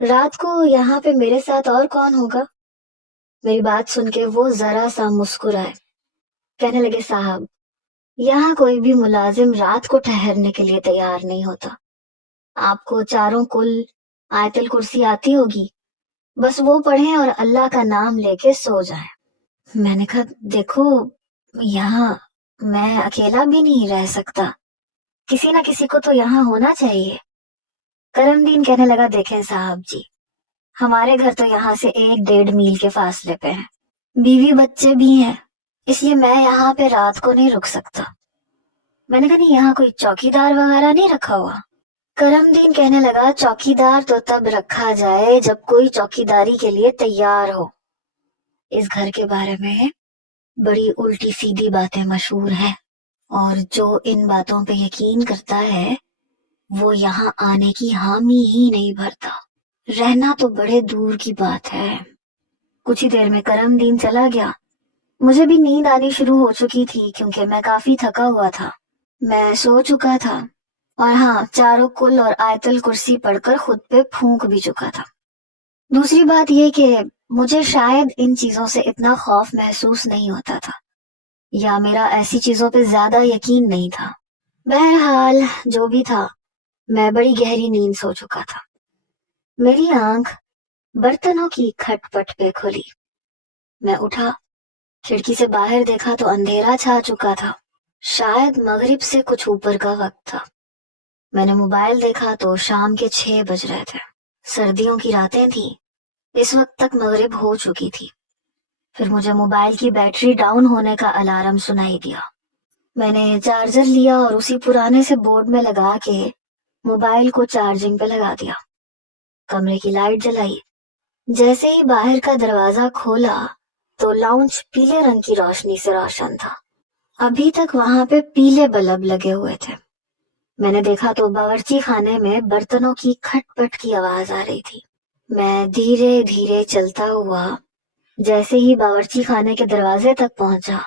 رات کو یہاں پہ میرے ساتھ اور کون ہوگا؟ میری بات سن کے وہ ذرا سا مسکرائے. کہنے لگے صاحب یہاں کوئی بھی ملازم رات کو ٹھہرنے کے لیے تیار نہیں ہوتا. آپ کو چاروں کل آیت الکرسی آتی ہوگی, بس وہ پڑھیں اور اللہ کا نام لے کے سو جائیں. میں نے کہا دیکھو یہاں میں اکیلا بھی نہیں رہ سکتا, کسی نہ کسی کو تو یہاں ہونا چاہیے. کرم دین کہنے لگا دیکھیں صاحب جی, ہمارے گھر تو یہاں سے 1-1.5 میل کے فاصلے پہ ہیں, بیوی بچے بھی ہیں, اس لیے میں یہاں پہ رات کو نہیں رک سکتا. میں نے کہا نہیں یہاں کوئی چوکی دار وغیرہ نہیں رکھا ہوا؟ کرم دین کہنے لگا چوکی دار تو تب رکھا جائے جب کوئی چوکی داری کے لیے تیار ہو. اس گھر کے بارے میں بڑی الٹی سیدھی باتیں مشہور ہیں, اور جو ان باتوں پہ یقین کرتا ہے وہ یہاں آنے کی حامی ہی نہیں بھرتا, رہنا تو بڑے دور کی بات ہے. کچھ ہی دیر میں کرم دین چلا گیا. مجھے بھی نیند آنی شروع ہو چکی تھی کیونکہ میں کافی تھکا ہوا تھا. میں سو چکا تھا, اور ہاں چاروں کل اور آیت الکرسی پڑھ کر خود پہ پھونک بھی چکا تھا. دوسری بات یہ کہ مجھے شاید ان چیزوں سے اتنا خوف محسوس نہیں ہوتا تھا, یا میرا ایسی چیزوں پہ زیادہ یقین نہیں تھا. بہرحال جو بھی تھا میں بڑی گہری نیند سو چکا تھا. میری آنکھ برتنوں کی کھٹ پٹ پہ کھلی. میں اٹھا, کھڑکی سے باہر دیکھا تو اندھیرا چھا چکا تھا, شاید مغرب سے کچھ اوپر کا وقت تھا. میں نے موبائل دیکھا تو شام کے 6 بج رہے تھے. سردیوں کی راتیں تھیں, اس وقت تک مغرب ہو چکی تھی. پھر مجھے موبائل کی بیٹری ڈاؤن ہونے کا الارم سنائی دیا. میں نے چارجر لیا اور اسی پرانے سے بورڈ میں لگا کے موبائل کو چارجنگ پہ لگا دیا. کمرے کی لائٹ جلائی. جیسے ہی باہر کا دروازہ کھولا تو لاؤنج پیلے رنگ کی روشنی سے روشن تھا. ابھی تک وہاں پہ پیلے بلب لگے ہوئے تھے. میں نے دیکھا تو باورچی خانے میں برتنوں کی کھٹ پٹ کی آواز آ رہی تھی. میں دھیرے دھیرے چلتا ہوا جیسے ہی باورچی خانے کے دروازے تک پہنچا,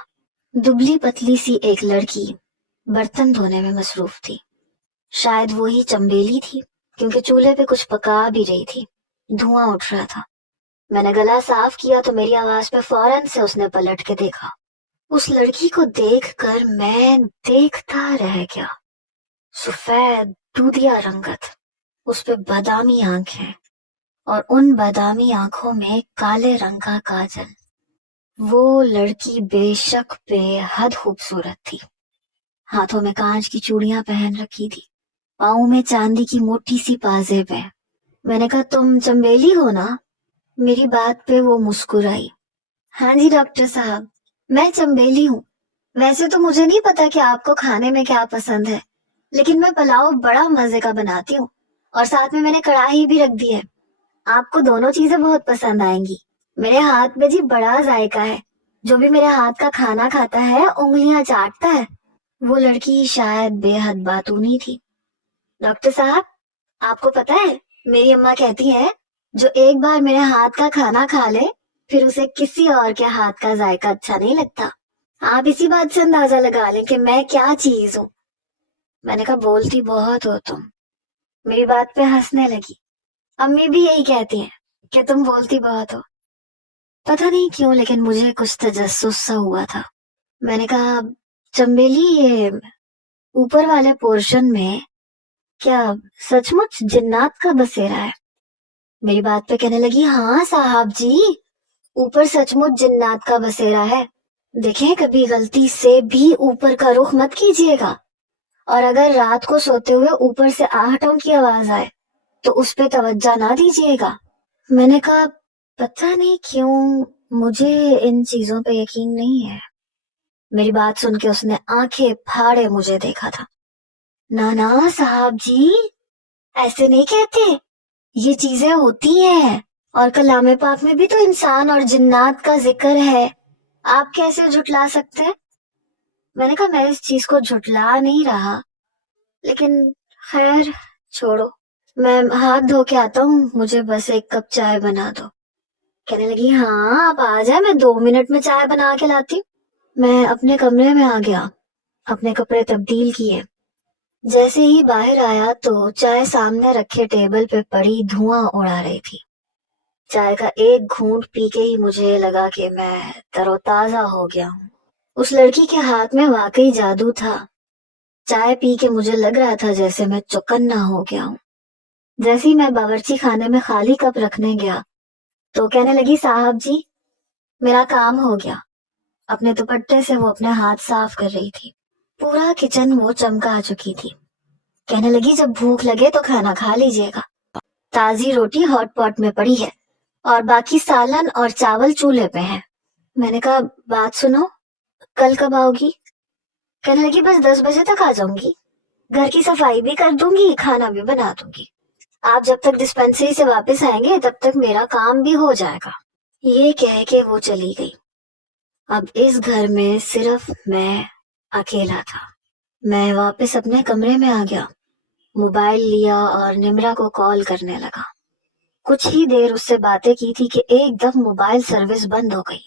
دبلی پتلی سی ایک لڑکی برتن دھونے میں مصروف تھی. شاید وہی چمبیلی تھی کیونکہ چولہے پہ کچھ پکا بھی رہی تھی. دھواں اٹھ رہا تھا. میں نے گلا صاف کیا تو میری آواز پہ فوراً سے اس نے پلٹ کے دیکھا. اس لڑکی کو دیکھ کر میں دیکھتا رہ گیا. سفید دودھیا رنگت, اس پہ بادامی آنکھیں, اور ان بادامی آنکھوں میں کالے رنگ کا کاجل. وہ لڑکی بے شک بے حد خوبصورت تھی. ہاتھوں میں کانچ کی چوڑیاں پہن رکھی تھی, پاؤں میں چاندی کی موٹی سی پازیب ہے. میں نے کہا تم چمبیلی ہو نا؟ میری بات پہ وہ مسکرائی. ہاں جی ڈاکٹر صاحب, میں چمبیلی ہوں. ویسے تو مجھے نہیں پتا کہ آپ کو کھانے میں کیا پسند ہے, لیکن میں پلاؤ بڑا مزے کا بناتی ہوں, اور ساتھ میں نے کڑاہی بھی رکھ دی ہے. آپ کو دونوں چیزیں بہت پسند آئیں گی. میرے ہاتھ میں جی بڑا ذائقہ ہے, جو بھی میرے ہاتھ کا کھانا کھاتا ہے انگلیاں چاٹتا ہے. وہ لڑکی شاید بے حد باتونی تھی. ڈاکٹر صاحب آپ کو پتا ہے میری اماں کہتی ہیں جو ایک بار میرے ہاتھ کا کھانا کھا لے پھر اسے کسی اور کے ہاتھ کا ذائقہ اچھا نہیں لگتا. آپ اسی بات سے اندازہ لگا لیں کہ میں کیا چیز ہوں. میں نے کہا بولتی بہت ہو تم. میری بات پہ ہنسنے لگی. امی بھی یہی کہتی ہیں کہ تم بولتی بہت ہو. پتہ نہیں کیوں لیکن مجھے کچھ تجسس سا ہوا تھا. میں نے کہا چمبیلی یہ اوپر والے پورشن میں کیا سچ مچ جنات کا بسیرا ہے؟ میری بات پہ کہنے لگی ہاں صاحب جی, اوپر سچ مچ جنات کا بسیرا ہے. دیکھیں کبھی غلطی سے بھی اوپر کا رخ مت کیجیے گا, اور اگر رات کو سوتے ہوئے اوپر سے آہٹوں کی آواز آئے تو اس پہ توجہ نہ دیجیے گا. میں نے کہا پتہ نہیں کیوں مجھے ان چیزوں پہ یقین نہیں ہے. میری بات سن کے اس نے آنکھیں پھاڑے مجھے دیکھا تھا. نا صاحب جی ایسے نہیں کہتے, یہ چیزیں ہوتی ہیں, اور کلام پاک میں بھی تو انسان اور جنات کا ذکر ہے. آپ کیسے جھٹلا سکتے ہیں؟ میں نے کہا میں اس چیز کو جھٹلا نہیں رہا, لیکن خیر چھوڑو, میں ہاتھ دھو کے آتا ہوں, مجھے بس ایک کپ چائے بنا دو. کہنے لگی ہاں آپ آ جائیں, میں 2 منٹ میں چائے بنا کے لاتی. میں اپنے کمرے میں آ گیا, اپنے کپڑے تبدیل کیے, جیسے ہی باہر آیا تو چائے سامنے رکھے ٹیبل پہ پڑی دھواں اڑا رہی تھی. چائے کا ایک گھونٹ پی کے ہی مجھے لگا کہ میں تر و تازہ ہو گیا ہوں. اس لڑکی کے ہاتھ میں واقعی جادو تھا. چائے پی کے مجھے لگ رہا تھا جیسے میں چوکنا ہو گیا ہوں. جیسے ہی میں باورچی خانے میں خالی کپ رکھنے گیا تو کہنے لگی صاحب جی میرا کام ہو گیا. اپنے دوپٹے سے وہ اپنے ہاتھ صاف کر رہی تھی. پورا کچن وہ چمکا چکی تھی. کہنے لگی جب بھوک لگے تو کھانا کھا لیجیے گا. تازی روٹی ہاٹ پاٹ میں پڑی ہے اور باقی سالن اور چاول چولہے پہ ہیں. میں نے کہا بات سنو, کل کب آؤ گی؟ کہنے لگی بس 10 بجے تک آ جاؤں گی. گھر کی صفائی بھی کر دوں گی, کھانا بھی بنا دوں گی. آپ جب تک ڈسپینسری سے واپس آئیں گے تب تک میرا کام بھی ہو جائے گا. یہ کہہ کے وہ چلی گئی. اب اس گھر میں صرف میں اکیلا تھا. میں واپس اپنے کمرے میں آ گیا, موبائل لیا اور نمرا کو کال کرنے لگا. کچھ ہی دیر اس سے باتیں کی تھی کہ ایک دم موبائل سروس بند ہو گئی.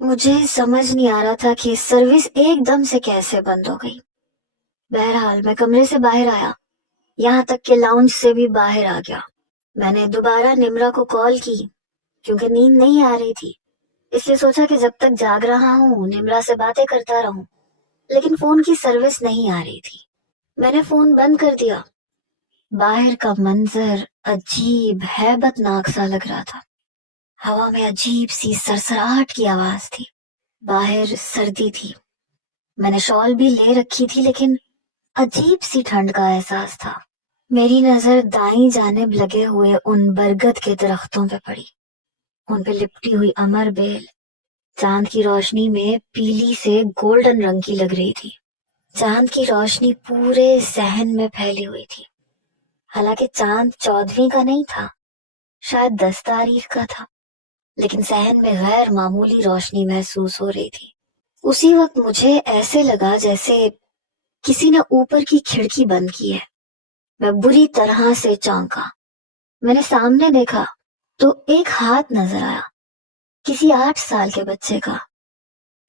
مجھے سمجھ نہیں آ رہا تھا کہ سروس ایک دم سے کیسے بند ہو گئی. بہرحال میں کمرے سے باہر آیا, یہاں تک کہ لاؤنج سے بھی باہر آ گیا. میں نے دوبارہ نمرا کو کال کی کیونکہ نیند نہیں آ رہی تھی. اس لیے سوچا کہ جب تک جاگ رہا ہوں نمرا سے باتیں کرتا رہوں. لیکن فون کی سروس نہیں آ رہی تھی. میں نے فون بند کر دیا. باہر کا منظر عجیب ہیبت ناک سا لگ رہا تھا. ہوا میں عجیب سی سرسراہٹ کی آواز تھی. باہر سردی تھی. میں نے شال بھی لے رکھی تھی لیکن عجیب سی ٹھنڈ کا احساس تھا. میری نظر دائیں جانب لگے ہوئے ان برگد کے درختوں پہ پڑی. ان پہ لپٹی ہوئی امر بیل چاند کی روشنی میں پیلی سے گولڈن رنگ کی لگ رہی تھی. چاند کی روشنی پورے صحن میں پھیلی ہوئی تھی. حالانکہ چاند 14ویں کا نہیں تھا, شاید 10 تاریخ کا تھا, لیکن صحن میں غیر معمولی روشنی محسوس ہو رہی تھی. اسی وقت مجھے ایسے لگا جیسے کسی نے اوپر کی کھڑکی بند کی ہے. میں بری طرح سے چونکا. میں نے سامنے دیکھا تو ایک ہاتھ نظر آیا, کسی 8 سال کے بچے کا.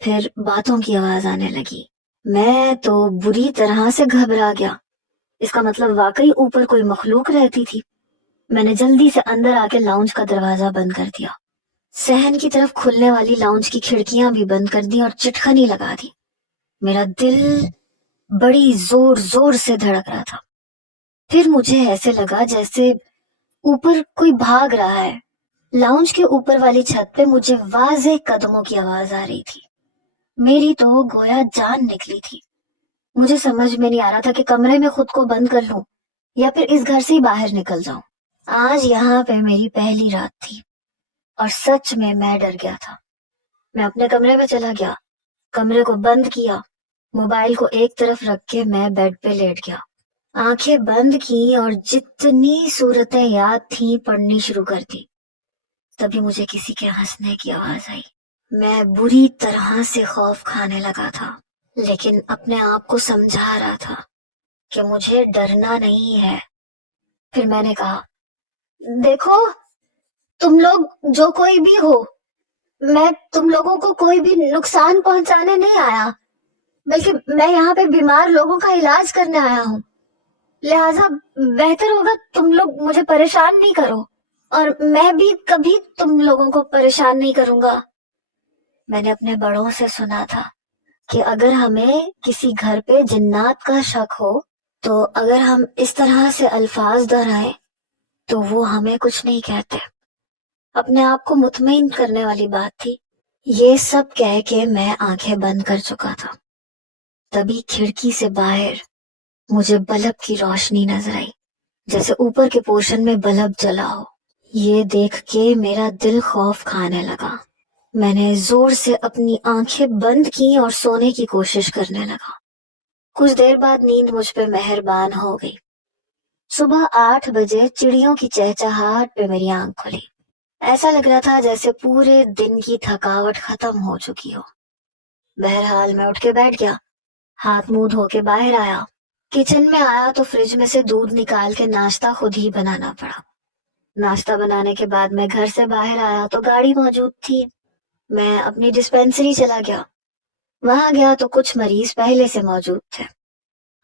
پھر باتوں کی آواز آنے لگی. میں تو بری طرح سے گھبرا گیا. اس کا مطلب واقعی اوپر کوئی مخلوق رہتی تھی. میں نے جلدی سے اندر آ کے لاؤنج کا دروازہ بند کر دیا. صحن کی طرف کھلنے والی لاؤنج کی کھڑکیاں بھی بند کر دی اور چٹخنی لگا دی. میرا دل بڑی زور زور سے دھڑک رہا تھا. پھر مجھے ایسے لگا جیسے اوپر کوئی بھاگ رہا ہے. لاؤنج کے اوپر والی چھت پہ مجھے واضح قدموں کی آواز آ رہی تھی. میری تو گویا جان نکلی تھی. مجھے سمجھ میں نہیں آ رہا تھا کہ کمرے میں خود کو بند کر لوں یا پھر اس گھر سے ہی باہر نکل جاؤں. آج یہاں پہ میری پہلی رات تھی اور سچ میں ڈر گیا تھا. میں اپنے کمرے میں چلا گیا, کمرے کو بند کیا, موبائل کو ایک طرف رکھ کے میں بیڈ پہ لیٹ گیا. آنکھیں بند کی اور جتنی صورتیں یاد تھیں پڑھنی شروع کر دی. تبھی مجھے کسی کے ہنسنے کی آواز آئی. میں بری طرح سے خوف کھانے لگا تھا, لیکن اپنے آپ کو سمجھا رہا تھا کہ مجھے ڈرنا نہیں ہے. پھر میں نے کہا دیکھو تم لوگ جو کوئی بھی ہو, میں تم لوگوں کو کوئی بھی نقصان پہنچانے نہیں آیا, بلکہ میں یہاں پہ بیمار لوگوں کا علاج کرنے آیا ہوں. لہٰذا بہتر ہوگا تم لوگ مجھے پریشان نہیں کرو, اور میں بھی کبھی تم لوگوں کو پریشان نہیں کروں گا. میں نے اپنے بڑوں سے سنا تھا کہ اگر ہمیں کسی گھر پہ جنات کا شک ہو تو اگر ہم اس طرح سے الفاظ دہرائیں تو وہ ہمیں کچھ نہیں کہتے. اپنے آپ کو مطمئن کرنے والی بات تھی. یہ سب کہہ کے میں آنکھیں بند کر چکا تھا. تبھی کھڑکی سے باہر مجھے بلب کی روشنی نظر آئی, جیسے اوپر کے پورشن میں بلب جلا ہو. یہ دیکھ کے میرا دل خوف کھانے لگا. میں نے زور سے اپنی آنکھیں بند کی اور سونے کی کوشش کرنے لگا. کچھ دیر بعد نیند مجھ پہ مہربان ہو گئی. صبح 8 بجے چڑیوں کی چہچہاہٹ پہ میری آنکھ کھلی. ایسا لگ رہا تھا جیسے پورے دن کی تھکاوٹ ختم ہو چکی ہو. بہرحال میں اٹھ کے بیٹھ گیا, ہاتھ منہ دھو کے باہر آیا. کچن میں آیا تو فریج میں سے دودھ نکال کے ناشتہ خود ہی بنانا پڑا. ناشتہ بنانے کے بعد میں گھر سے باہر آیا تو گاڑی موجود تھی. میں اپنی ڈسپینسری چلا گیا. وہاں گیا تو کچھ مریض پہلے سے موجود تھے.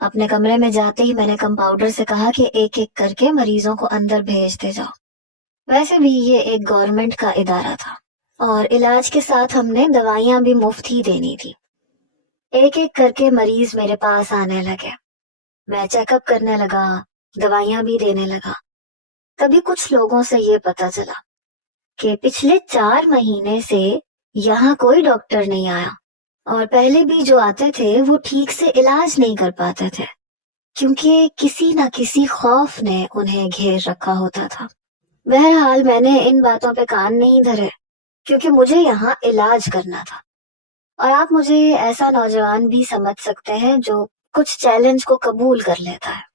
اپنے کمرے میں جاتے ہی میں نے کمپاؤنڈر سے کہا کہ ایک ایک کر کے مریضوں کو اندر بھیجتے جاؤ. ویسے بھی یہ ایک گورنمنٹ کا ادارہ تھا اور علاج کے ساتھ ہم نے دوائیاں بھی مفت ہی دینی تھی. ایک ایک کر کے مریض میرے پاس آنے لگے. میں چیک اپ کرنے لگا, دوائیاں بھی دینے لگا. تبھی کچھ لوگوں سے یہ پتا چلا کہ پچھلے 4 مہینے سے یہاں کوئی ڈاکٹر نہیں آیا, اور پہلے بھی جو آتے تھے وہ ٹھیک سے علاج نہیں کر پاتے تھے, کیونکہ کسی نہ کسی خوف نے انہیں گھیر رکھا ہوتا تھا. بہرحال میں نے ان باتوں پہ کان نہیں دھرے, کیونکہ مجھے یہاں علاج کرنا تھا. اور آپ مجھے ایسا نوجوان بھی سمجھ سکتے ہیں جو کچھ چیلنج کو قبول کر لیتا ہے.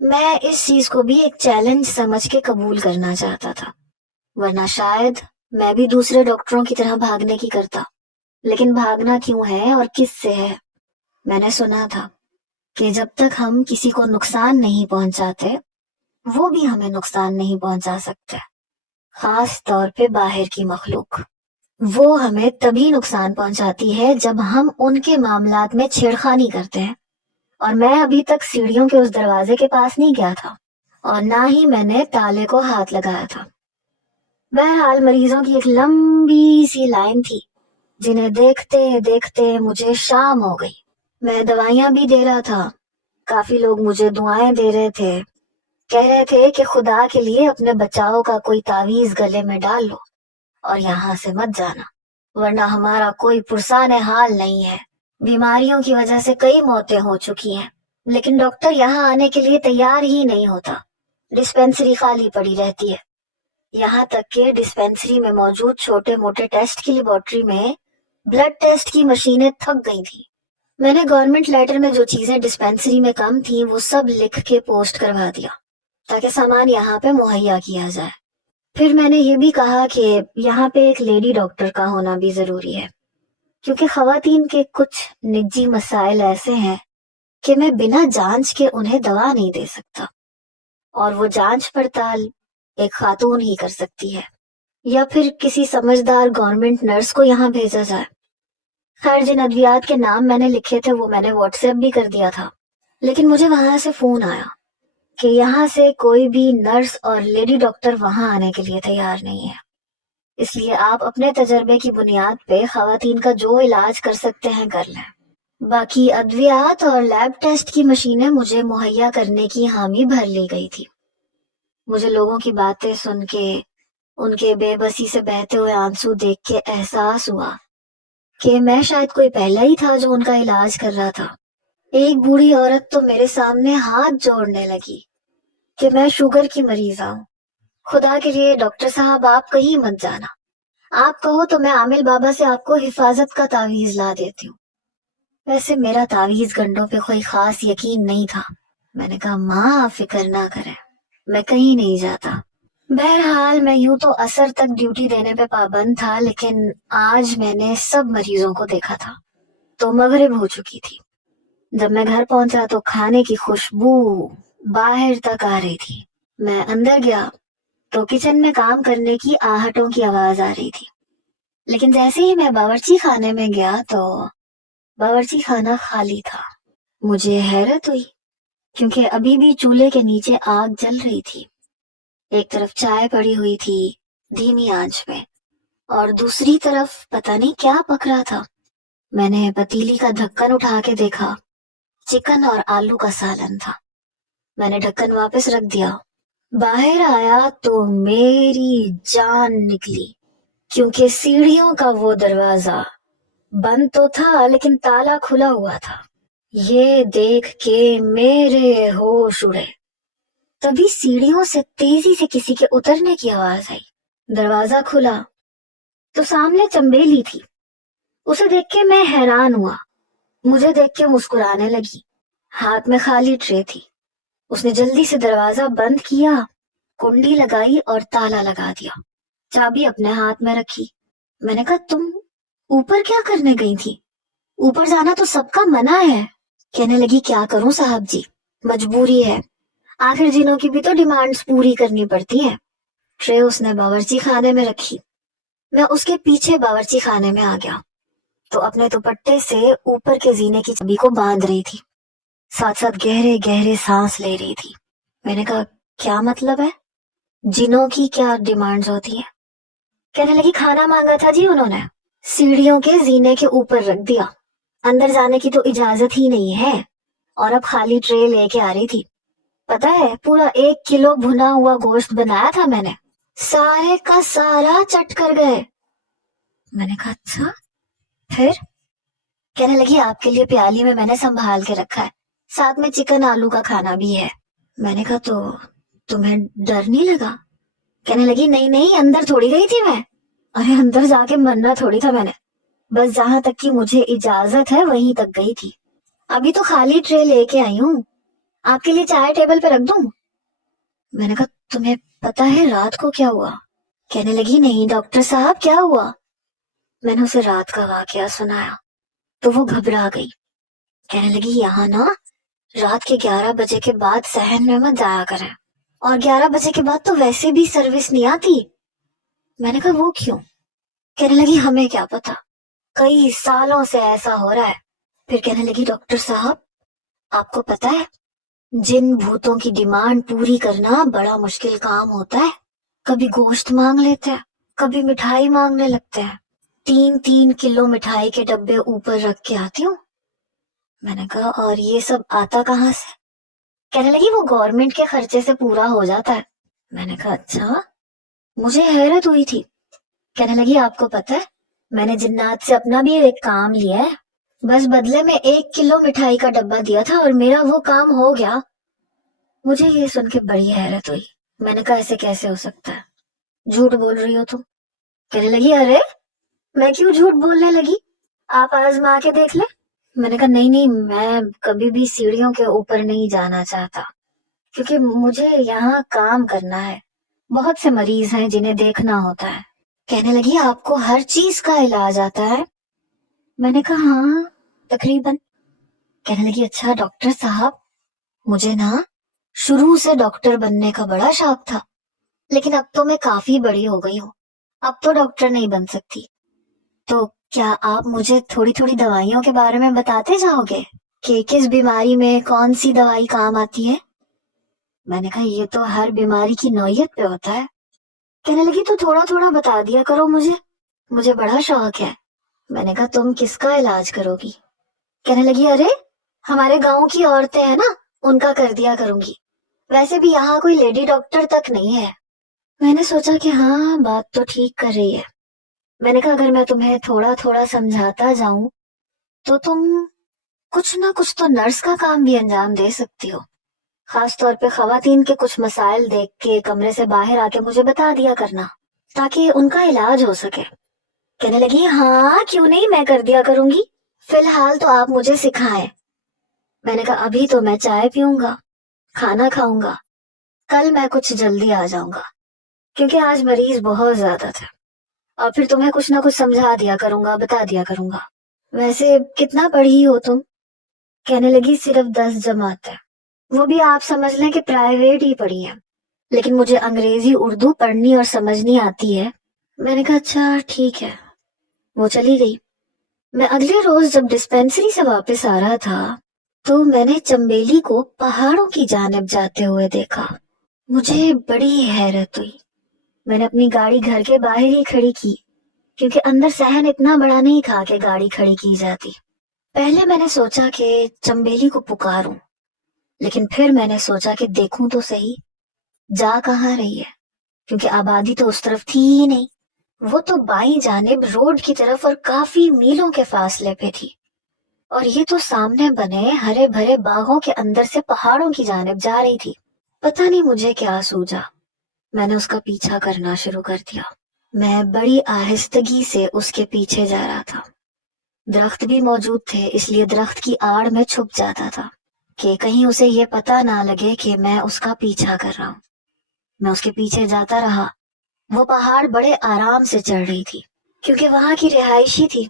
میں اس چیز کو بھی ایک چیلنج سمجھ کے قبول کرنا چاہتا تھا, ورنہ شاید میں بھی دوسرے ڈاکٹروں کی طرح بھاگنے کی کرتا. لیکن بھاگنا کیوں ہے اور کس سے ہے؟ میں نے سنا تھا کہ جب تک ہم کسی کو نقصان نہیں پہنچاتے وہ بھی ہمیں نقصان نہیں پہنچا سکتے, خاص طور پہ باہر کی مخلوق. وہ ہمیں تبھی نقصان پہنچاتی ہے جب ہم ان کے معاملات میں چھیڑخانی کرتے ہیں. اور میں ابھی تک سیڑھیوں کے اس دروازے کے پاس نہیں گیا تھا, اور نہ ہی میں نے تالے کو ہاتھ لگایا تھا. بہرحال مریضوں کی ایک لمبی سی لائن تھی جنہیں دیکھتے دیکھتے مجھے شام ہو گئی. میں دوائیاں بھی دے رہا تھا, کافی لوگ مجھے دعائیں دے رہے تھے, کہہ رہے تھے کہ خدا کے لیے اپنے بچاؤ کا کوئی تعویذ گلے میں ڈال لو اور یہاں سے مت جانا, ورنہ ہمارا کوئی پرسان حال نہیں ہے. بیماریوں کی وجہ سے کئی موتیں ہو چکی ہیں, لیکن ڈاکٹر یہاں آنے کے لیے تیار ہی نہیں ہوتا. ڈسپینسری خالی پڑی رہتی ہے. یہاں تک کہ ڈسپینسری میں موجود چھوٹے موٹے ٹیسٹ کی لیبارٹری میں بلڈ ٹیسٹ کی مشینیں تھک گئی تھیں. میں نے گورنمنٹ لیٹر میں جو چیزیں ڈسپینسری میں کم تھیں وہ سب لکھ کے پوسٹ کروا دیا تاکہ سامان یہاں پہ مہیا کیا جائے. پھر میں نے یہ بھی کہا کہ یہاں پہ ایک لیڈی ڈاکٹر کا ہونا بھی ضروری ہے, کیونکہ خواتین کے کچھ نجی مسائل ایسے ہیں کہ میں بنا جانچ کے انہیں دوا نہیں دے سکتا, اور وہ جانچ پڑتال ایک خاتون ہی کر سکتی ہے, یا پھر کسی سمجھدار گورنمنٹ نرس کو یہاں بھیجا جائے. خیر, جن ادویات کے نام میں نے لکھے تھے وہ میں نے واٹس ایپ بھی کر دیا تھا, لیکن مجھے وہاں سے فون آیا کہ یہاں سے کوئی بھی نرس اور لیڈی ڈاکٹر وہاں آنے کے لیے تیار نہیں ہے. اس لیے آپ اپنے تجربے کی بنیاد پہ خواتین کا جو علاج کر سکتے ہیں کر لیں. باقی ادویات اور لیب ٹیسٹ کی مشینیں مجھے مہیا کرنے کی حامی بھر لی گئی تھی. مجھے لوگوں کی باتیں سن کے, ان کے بے بسی سے بہتے ہوئے آنسو دیکھ کے احساس ہوا کہ میں شاید کوئی پہلا ہی تھا جو ان کا علاج کر رہا تھا. ایک بوڑھی عورت تو میرے سامنے ہاتھ جوڑنے لگی کہ میں شوگر کی مریض ہوں, خدا کے لیے ڈاکٹر صاحب آپ کہیں مت جانا, آپ کہو تو میں عامل بابا سے آپ کو حفاظت کا تعویذ لا دیتی ہوں. ویسے میرا تعویذ گنڈوں پہ کوئی خاص یقین نہیں تھا. میں نے کہا ماں آپ فکر نہ کریں, میں کہیں نہیں جاتا. بہرحال میں یوں تو عصر تک ڈیوٹی دینے پہ پابند تھا, لیکن آج میں نے سب مریضوں کو دیکھا تھا تو مغرب ہو چکی تھی. جب میں گھر پہنچا تو کھانے کی خوشبو باہر تک آ رہی تھی. میں اندر گیا تو کچن میں کام کرنے کی آہٹوں کی آواز آ رہی تھی, لیکن جیسے ہی میں باورچی خانے میں گیا تو باورچی خانہ خالی تھا. مجھے حیرت ہوئی کیونکہ ابھی بھی چولہے کے نیچے آگ جل رہی تھی. ایک طرف چائے پڑی ہوئی تھی دھیمی آنچ میں, اور دوسری طرف پتہ نہیں کیا پک رہا تھا. میں نے پتیلی کا ڈھکن اٹھا کے دیکھا, چکن اور آلو کا سالن تھا. میں نے ڈھکن واپس رکھ دیا. باہر آیا تو میری جان نکلی, کیونکہ سیڑھیوں کا وہ دروازہ بند تو تھا لیکن تالا کھلا ہوا تھا. یہ دیکھ کے میرے ہوش اڑے. تبھی سیڑھیوں سے تیزی سے کسی کے اترنے کی آواز آئی. دروازہ کھلا تو سامنے چمبیلی تھی. اسے دیکھ کے میں حیران ہوا. مجھے دیکھ کے مسکرانے لگی. ہاتھ میں خالی ٹرے تھی. اس نے جلدی سے دروازہ بند کیا, کنڈی لگائی اور تالا لگا دیا. چابی اپنے ہاتھ میں رکھی. میں نے کہا تم اوپر کیا کرنے گئی تھی؟ اوپر جانا تو سب کا منع ہے. کہنے لگی کیا کروں صاحب جی, مجبوری ہے, آخر جنوں کی بھی تو ڈیمانڈز پوری کرنی پڑتی ہیں. ٹرے اس نے باورچی خانے میں رکھی. میں اس کے پیچھے باورچی خانے میں آ گیا تو اپنے دوپٹے سے اوپر کے زینے کی چابی کو باندھ رہی تھی. ساتھ ساتھ گہرے گہرے سانس لے رہی تھی. میں نے کہا کیا مطلب ہے؟ جنوں کی کیا ڈیمانڈز ہوتی ہیں؟ کہنے لگی کھانا مانگا تھا جی انہوں نے، سیڑھیوں کے زینے کے اوپر رکھ دیا، اندر جانے کی تو اجازت ہی نہیں ہے، اور اب خالی ٹرے لے کے آ رہی تھی. پتا ہے پورا 1 کلو بھنا ہوا گوشت بنایا تھا میں نے، سارے کا سارا چٹ کر گئے. میں نے کہا اچھا پھر؟ کہنے لگی آپ کے لیے پیالی میں نے سنبھال کے رکھا ہے، ساتھ میں چکن آلو کا کھانا بھی ہے. میں نے کہا تو تمہیں ڈر نہیں لگا؟ کہنے لگی نہیں نہیں، اندر تھوڑی گئی تھی میں، ارے اندر جا کے مرنا تھوڑی تھا میں نے، بس جہاں تک کی مجھے اجازت ہے وہیں تک گئی تھی. ابھی تو خالی ٹرے لے کے آئی ہوں، آپ کے لیے چائے ٹیبل پہ رکھ دوں؟ میں نے کہا تمہیں پتا ہے رات کو کیا ہوا؟ کہنے لگی نہیں ڈاکٹر صاحب کیا ہوا؟ میں نے اسے رات کا واقعہ سنایا تو وہ گھبرا گئی. کہنے لگی یہاں نا رات کے 11 بجے کے بعد صحن میں مت جایا کریں، اور 11 بجے کے بعد تو ویسے بھی سروس نہیں آتی. میں نے کہا وہ کیوں؟ کہنے لگی ہمیں کیا پتا، کئی سالوں سے ایسا ہو رہا ہے. پھر کہنے لگی ڈاکٹر صاحب آپ کو پتا ہے جن بھوتوں کی ڈیمانڈ پوری کرنا بڑا مشکل کام ہوتا ہے. کبھی گوشت مانگ لیتے ہیں، کبھی مٹھائی مانگنے لگتے ہیں. 3 کلو مٹھائی کے ڈبے اوپر رکھ کے آتی ہوں. میں نے کہا اور یہ سب آتا کہاں سے؟ کہنے لگی وہ گورنمنٹ کے خرچے سے پورا ہو جاتا ہے. میں نے کہا اچھا. مجھے حیرت ہوئی تھی. کہنے لگی آپ کو پتا ہے میں نے جنات سے اپنا بھی ایک کام لیا ہے، بس بدلے میں 1 کلو مٹھائی کا ڈبہ دیا تھا اور میرا وہ کام ہو گیا. مجھے یہ سن کے بڑی حیرت ہوئی. میں نے کہا ایسے کیسے ہو سکتا ہے، جھوٹ بول رہی ہو تم؟ کہنے لگی ارے میں کیوں جھوٹ بولنے لگی، آپ آزما کے دیکھ لیں. میں نے کہا نہیں نہیں، میں کبھی بھی سیڑھیوں کے اوپر نہیں جانا چاہتا کیونکہ مجھے یہاں کام کرنا ہے، بہت سے مریض ہیں جنہیں دیکھنا ہوتا ہے. کہنے لگی آپ کو ہر چیز کا علاج آتا ہے؟ میں نے کہا ہاں تقریباً. کہنے لگی اچھا ڈاکٹر صاحب مجھے نا شروع سے ڈاکٹر بننے کا بڑا شوق تھا، لیکن اب تو میں کافی بڑی ہو گئی ہوں، اب تو ڈاکٹر نہیں بن سکتی. تو کیا آپ مجھے تھوڑی تھوڑی دوائیوں کے بارے میں بتاتے جاؤ گے کہ کس بیماری میں کون سی دوائی کام آتی ہے؟ میں نے کہا یہ تو ہر بیماری کی نوعیت پہ ہوتا ہے. کہنے لگی تو تھوڑا تھوڑا بتا دیا کرو مجھے بڑا شوق ہے. میں نے کہا تم کس کا علاج کرو گی؟ کہنے لگی ارے ہمارے گاؤں کی عورتیں ہیں نا ان کا کر دیا کروں گی، ویسے بھی یہاں کوئی لیڈی ڈاکٹر تک نہیں ہے. میں نے سوچا کہ ہاں بات تو ٹھیک کر رہی ہے. میں نے کہا اگر میں تمہیں تھوڑا تھوڑا سمجھاتا جاؤں تو تم کچھ نہ کچھ تو نرس کا کام بھی انجام دے سکتی ہو، خاص طور پہ خواتین کے کچھ مسائل دیکھ کے کمرے سے باہر آ کے مجھے بتا دیا کرنا تاکہ ان کا علاج ہو سکے. کہنے لگی ہاں کیوں نہیں، میں کر دیا کروں گی، فی الحال تو آپ مجھے سکھائیں. میں نے کہا ابھی تو میں چائے پیوں گا، کھانا کھاؤں گا، کل میں کچھ جلدی آ جاؤں گا کیونکہ آج مریض بہت زیادہ تھا، اور پھر تمہیں کچھ نہ کچھ سمجھا دیا کروں گا، بتا دیا کروں گا. ویسے کتنا پڑھی ہو تم؟ کہنے لگی صرف 10 جماعت ہے، وہ بھی آپ سمجھ لیں کہ پرائیویٹ ہی پڑھی ہے، لیکن مجھے انگریزی اردو پڑھنی اور سمجھنی آتی ہے. میں نے کہا اچھا ٹھیک ہے. وہ چلی گئی. میں اگلے روز جب ڈسپینسری سے واپس آ رہا تھا تو میں نے چمبیلی کو پہاڑوں کی جانب جاتے ہوئے دیکھا. مجھے بڑی حیرت ہوئی. میں نے اپنی گاڑی گھر کے باہر ہی کھڑی کی کیونکہ اندر صحن اتنا بڑا نہیں تھا کہ گاڑی کھڑی کی جاتی. پہلے میں نے سوچا کہ چمبیلی کو پکاروں، لیکن پھر میں نے سوچا کہ دیکھوں تو صحیح جا کہاں رہی ہے، کیونکہ آبادی تو اس طرف تھی ہی نہیں. وہ تو بائیں جانب روڈ کی طرف اور کافی میلوں کے فاصلے پہ تھی، اور یہ تو سامنے بنے ہرے بھرے باغوں کے اندر سے پہاڑوں کی جانب جا رہی تھی. پتہ نہیں مجھے کیا سوجا، میں نے اس کا پیچھا کرنا شروع کر دیا. میں بڑی آہستگی سے اس کے پیچھے جا رہا تھا. درخت بھی موجود تھے اس لیے درخت کی آڑ میں چھپ جاتا تھا کہ کہیں اسے یہ پتہ نہ لگے کہ میں اس کا پیچھا کر رہا ہوں. میں اس کے پیچھے جاتا رہا. وہ پہاڑ بڑے آرام سے چڑھ رہی تھی کیونکہ وہاں کی رہائشی تھی،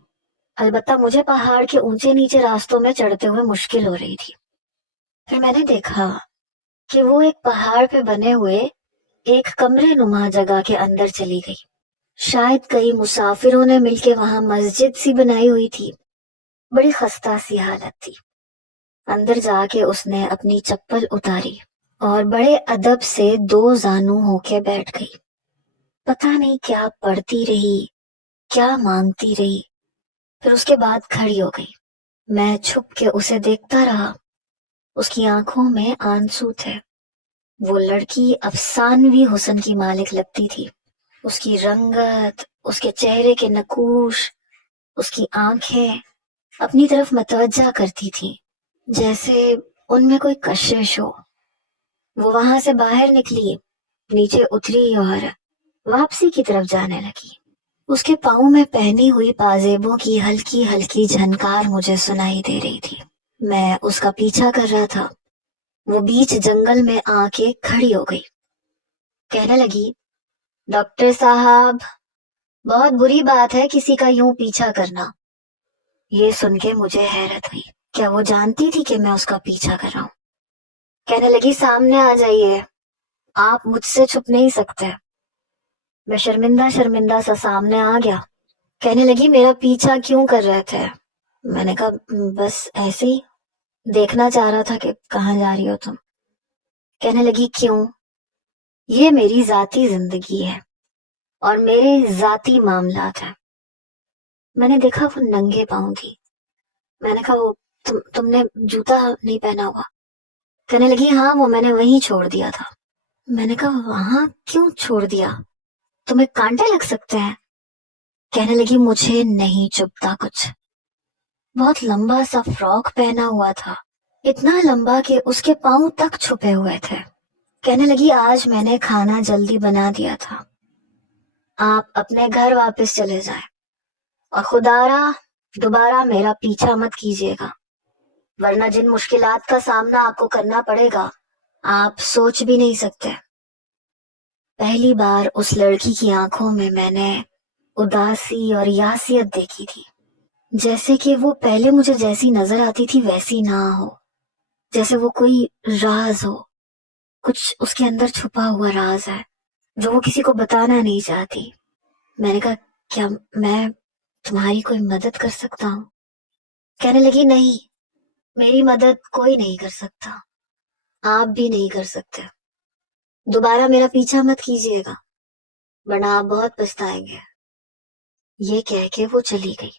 البتہ مجھے پہاڑ کے اونچے نیچے راستوں میں چڑھتے ہوئے مشکل ہو رہی تھی. پھر میں نے دیکھا کہ وہ ایک پہاڑ پہ بنے ہوئے ایک کمرے نما جگہ کے اندر چلی گئی. شاید کئی مسافروں نے مل کے وہاں مسجد سی بنائی ہوئی تھی. بڑی خستہ سی حالت تھی. اندر جا کے اس نے اپنی چپل اتاری اور بڑے ادب سے 2 زانو ہو کے بیٹھ گئی. پتہ نہیں کیا پڑھتی رہی، کیا مانگتی رہی، پھر اس کے بعد کھڑی ہو گئی. میں چھپ کے اسے دیکھتا رہا. اس کی آنکھوں میں آنسو تھے. وہ لڑکی افسانوی حسن کی مالک لگتی تھی. اس کی رنگت، اس کے چہرے کے نقوش، اس کی آنکھیں اپنی طرف متوجہ کرتی تھی، جیسے ان میں کوئی کشش ہو. وہ وہاں سے باہر نکلی، نیچے اتری اور واپسی کی طرف جانے لگی. اس کے پاؤں میں پہنی ہوئی پازیبوں کی ہلکی ہلکی جھنکار مجھے سنائی دے رہی تھی. میں اس کا پیچھا کر رہا تھا. وہ بیچ جنگل میں آ کے کھڑی ہو گئی. کہنے لگی، ڈاکٹر صاحب، بہت بری بات ہے کسی کا یوں پیچھا کرنا. یہ سن کے مجھے حیرت ہوئی. کیا وہ جانتی تھی کہ میں اس کا پیچھا کر رہا ہوں؟ کہنے لگی، سامنے آ جائیے، آپ مجھ سے چھپ نہیں سکتے. میں شرمندہ سا سامنے آ گیا. کہنے لگی، میرا پیچھا کیوں کر رہے تھے؟ میں نے کہا، بس ایسے ہی دیکھنا چاہ رہا تھا کہ کہاں جا رہی ہو تم. کہنے لگی، کیوں؟ یہ میری ذاتی زندگی ہے اور میرے ذاتی معاملات ہیں. میں نے دیکھا وہ ننگے پاؤں تھی. میں نے کہا، وہ تم نے جوتا نہیں پہنا ہوا؟ کہنے لگی، ہاں، وہ میں نے وہیں چھوڑ دیا تھا. میں نے کہا، وہاں کیوں چھوڑ دیا؟ تمہیں کانٹے لگ سکتے ہیں. کہنے لگی، مجھے نہیں چبھتا کچھ. بہت لمبا سا فراک پہنا ہوا تھا، اتنا لمبا کہ اس کے پاؤں تک چھپے ہوئے تھے. کہنے لگی، آج میں نے کھانا جلدی بنا دیا تھا، آپ اپنے گھر واپس چلے جائیں اور خدارا دوبارہ میرا پیچھا مت کیجیے گا، ورنہ جن مشکلات کا سامنا آپ کو کرنا پڑے گا آپ سوچ بھی نہیں سکتے. پہلی بار اس لڑکی کی آنکھوں میں نے اداسی اور یاسیت دیکھی تھی، جیسے کہ وہ پہلے مجھے جیسی نظر آتی تھی ویسی نہ ہو، جیسے وہ کوئی راز ہو، کچھ اس کے اندر چھپا ہوا راز ہے جو وہ کسی کو بتانا نہیں چاہتی. میں نے کہا، کیا میں تمہاری کوئی مدد کر سکتا ہوں؟ کہنے لگی، نہیں، میری مدد کوئی نہیں کر سکتا، آپ بھی نہیں کر سکتے. دوبارہ میرا پیچھا مت کیجیے گا ورنہ آپ بہت پچھتائیں گے. یہ کہہ کے وہ چلی گئی.